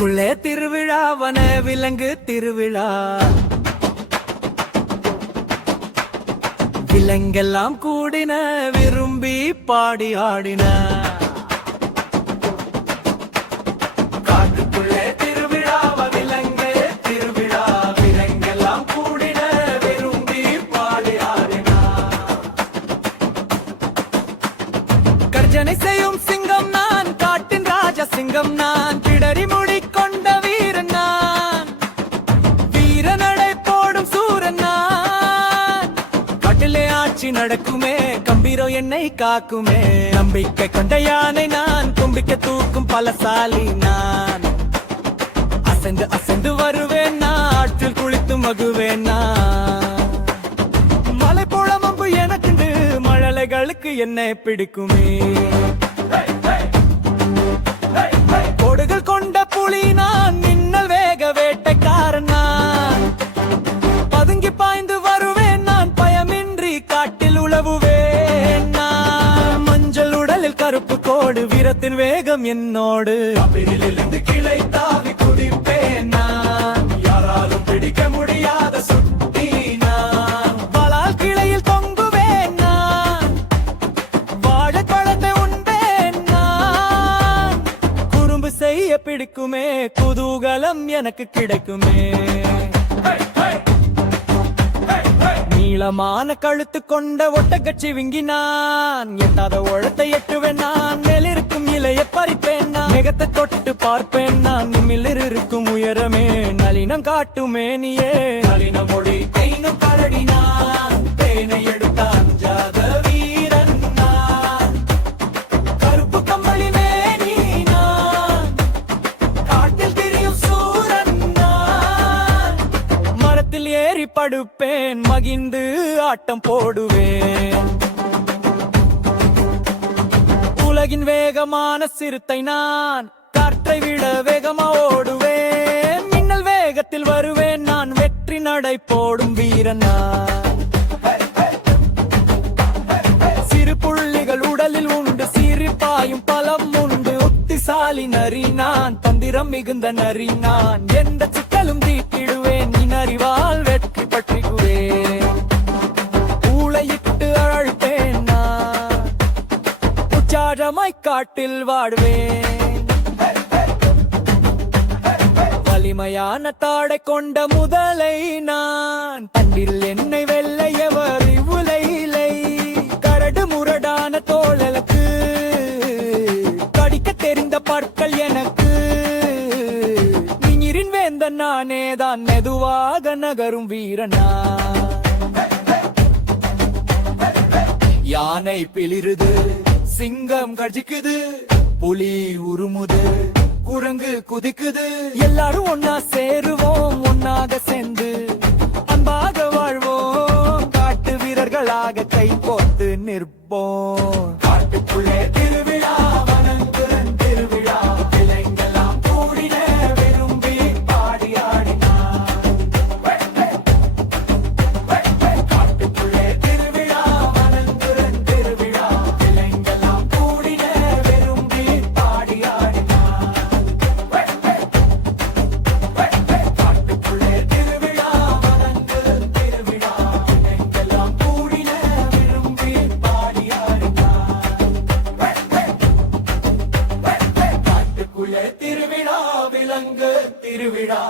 காட்டுக்குள்ளே திருவிழா வன விலங்கு திருவிழா. விலங்கெல்லாம் கூடின விரும்பி பாடி ஆடின. காட்டுக்குள்ளே திருவிழா விலங்கு திருவிழா. விலங்கெல்லாம் கூடின விரும்பி பாடி ஆடின. கர்ஜனை செய்யும் சிங்கம் நான், காட்டின் ராஜா சிங்கம் நான். பிடரி முடி கொண்ட வீரன் நான், வீரநடை போடும் சூரன் நான். காட்டிலே ஆட்சி நடக்குமே, கம்பீரம் என்னை காக்குமே. நம்பிக்கை கொண்ட யானை நான், தும்பிக்கை தூக்கும் பலசாலி நான். அசைந்து அசைந்து வருவேன் நான், ஆற்றில் குளித்து மகுவேன் நான். மலை போல மம்பு எனக்கு, மழலைகளுக்கு என்னை பிடிக்குமே. கோடுகள் கொண்ட புலி நான், மின்னல் வேக வேட்டைக்காரன் நான். பதுங்கி பாய்ந்து வருவேன் நான், பயமின்றி காட்டில் உழவுவேன் நான். மஞ்சள் உடலில் கருப்பு கோடு, வீரத்தின் வேகம் என்னோடு. அப்பிலிருந்து கிளை தாவி குதிப்பேன் நான், யாராலும் பிடிக்க முடியாத சுட்டி நான். வாளால் கிளையில் தொங்குவேன் நான், வாழைப்பழத்தை உண்பேன் நான். குறும்பு செய்ய பிடிக்குமே, குதூகலம் எனக்கு கிடைக்குமே. நீளமான கழுத்து கொண்ட ஒட்டகச்சி விங்கினான், எட்டாத உழத்தை எட்டுவேன் நான். மேலிருக்கும் இலையை பறிப்பேன் நான், மேகத்தை தொட்டு பார்ப்பேன் நான். நிமிலில் இருக்கும் உயரமே நளினம் காட்டுமே நீயே. நளின மொழி தேனும் கரடி நான், தேனை எடுத்த அஞ்சாத வீரன் நான். கருப்பு கம்பளி மேனி நான், காட்டில் திரியும் சூரன் நான். மரத்தில் ஏறி படுப்பேன், மகிழ்ந்து ஆட்டம் போடுவேன். உலகின் வேகமான சிறுத்தை நான், காற்றை விட வேகமா ஓடுவேன். மின்னல் வேகத்தில் வருவேன் நான், வெற்றி நடை போடும் வீரன் நான். சிறு புள்ளிகள் உடலில் உண்டு, சிரிப்பாயும் பலம் உண்டு. புத்திசாலி நரி நான், தந்திரம் மிகுந்த நரி நான். எந்த சிக்கலும் தீட்டிடுவேன், நீ அறிவால் வெற்றி பற்றிக்குவேன். ஊளையிட்டு அழைப்பேன் நான், உச்சாரமாய் காட்டில் வாடுவேன். வலிமையான தாடை கொண்ட முதலை நான், தண்டில் என்னை வெள்ளையவர் இவ்வுலையிலை. கரடு முரடான தோழலுக்கு, கடிக்க தெரிந்த பற்கள் எனக்கு. நீரின் வேந்தன் நானேதான், மெதுவாக நகரும் வீரனா. யானை பிளிருது, சிங்கம் கர்ஜிக்குது, புலி உருமுது, குரங்கு குதிக்குது. எல்லாரும் ஒன்னா சேருவோம், ஒன்னாக சேர்ந்து அன்பாக வாழ்வோம். காட்டு வீரர்களாக கை கோர்த்து நிற்போம். காட்டுக்குள்ளே திருவிழா வனங்குரன் திருவிழா. விலங்கெல்லாம் கூடின விரும்பி பாடி ஆடினார். காட்டுக்குள்ளே திருவிழா வனங்குரன் திருவிழா. விலங்கெல்லாம் கூடின விரும்பி பாடி ஆடினார். காட்டுக்குள்ளே திருவிழா வனங்குரன் திருவிழா. விலங்கெல்லாம் கூடின விரும்பி பாடி ஆடினார். காட்டுக்குள்ளே திருவிழா விலங்கு திருவிழா.